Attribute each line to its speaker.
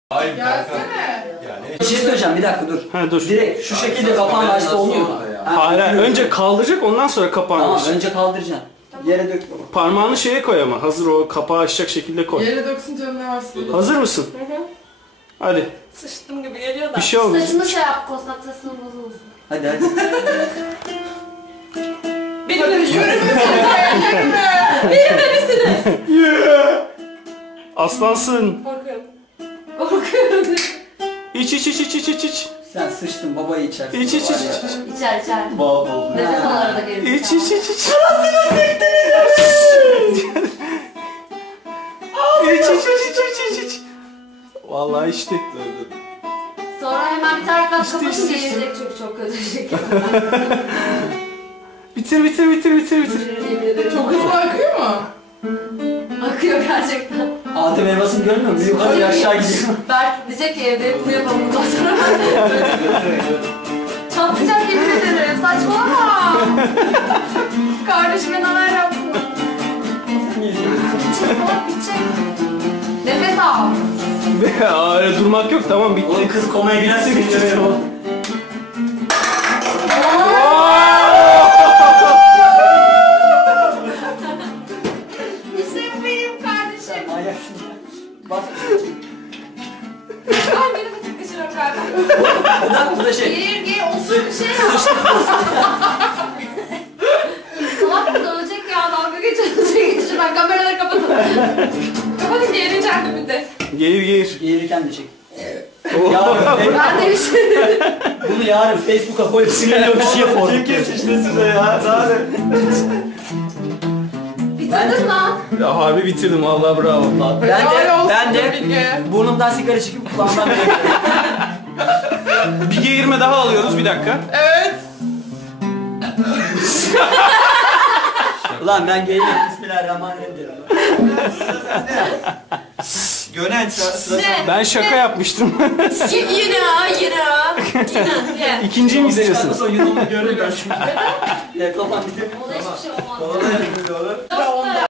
Speaker 1: Hayır
Speaker 2: Gelsene.
Speaker 1: yani.
Speaker 3: Bir şey söyleyeceğim, bir dakika dur.
Speaker 4: Ha dur.
Speaker 3: Direkt şu şekilde kapağını açsa olmuyor mu?
Speaker 4: Hayır, önce kaldıracak, ondan sonra kapağını
Speaker 3: Tamam,
Speaker 4: aç.
Speaker 3: önce kaldıracaksın. Yere dök baba.
Speaker 4: Parmağını şeye koy ama, hazır o kapağı açacak şekilde koy.
Speaker 2: Yere döksün canım, ne varsa.
Speaker 4: Hazır mısın? Hadi.
Speaker 5: Sıçtım gibi geliyor da.
Speaker 4: Bir şey olmaz.
Speaker 5: Saçını şey yap, konsantrasyonu bozulmasın.
Speaker 3: Hadi hadi.
Speaker 5: Benim de misiniz?
Speaker 4: Aslansın.
Speaker 5: Korkuyorum. Korkuyorum.
Speaker 4: İç.
Speaker 3: Sen sıçtın, babayı içersin.
Speaker 4: İç.
Speaker 5: İçer.
Speaker 3: Baba oldu.
Speaker 5: Nefes alarak da gelir.
Speaker 4: İç. İç. Vallahi içti.
Speaker 5: Sonra hemen bir tane ben kapatınca
Speaker 4: işte.
Speaker 5: gelecek çünkü çok kötü bir şekilde.
Speaker 4: Bitir.
Speaker 2: Çok hızlı akıyor mu?
Speaker 5: Akıyor gerçekten.
Speaker 3: Adem elmasını görmüyor musun? Yukarı aşağı gidiyor.
Speaker 5: Berk diyecek ki evde bunu yapalım bundan sonra. Çatlayacak yemin ederim. Saçmalama. Kardeşime neler yaptın? Bitecek. Nefes al.
Speaker 4: Öyle durmak yok, tamam bitti.
Speaker 3: Oğlum kız komaya girerse bitirir o.
Speaker 5: İşte benim kardeşim.
Speaker 3: Ayaksın. Bas.
Speaker 5: Ay benim bir sıkışırım galiba.
Speaker 3: Bu da şey.
Speaker 5: Gir olsun bir şey yap. Salak mı dönecek ya, dalga geçiyorsun. Ben kameraları kapatalım. Kapatın diğerini içeride bir de.
Speaker 4: Gelir.
Speaker 3: Gelirken de çek. Yarın,
Speaker 5: Ben de bir şey dedim.
Speaker 3: bunu yarın Facebook'a koyup sinirli bir şey yapalım. Kim kesişti size ya?
Speaker 5: Bitirdin lan.
Speaker 4: Ya harbi bitirdim, vallahi bravo.
Speaker 3: Ben de burnumdan sigara çıkıp kulağımdan
Speaker 4: Bir geğirme daha alıyoruz, bir dakika.
Speaker 2: Evet.
Speaker 3: Ulan ben geldim. Bismillahirrahmanirrahim derim.
Speaker 1: Gönen sıra.
Speaker 5: Ne?
Speaker 4: Ben şaka yapmıştım.
Speaker 5: Yine.
Speaker 4: İkinciyi mi istiyorsun?
Speaker 3: Sonra yudumu görürler şimdi. Ya kafam gidiyor.
Speaker 5: Ona hiçbir şey olmaz.
Speaker 1: Kola da yapıyor.
Speaker 5: Dostlar.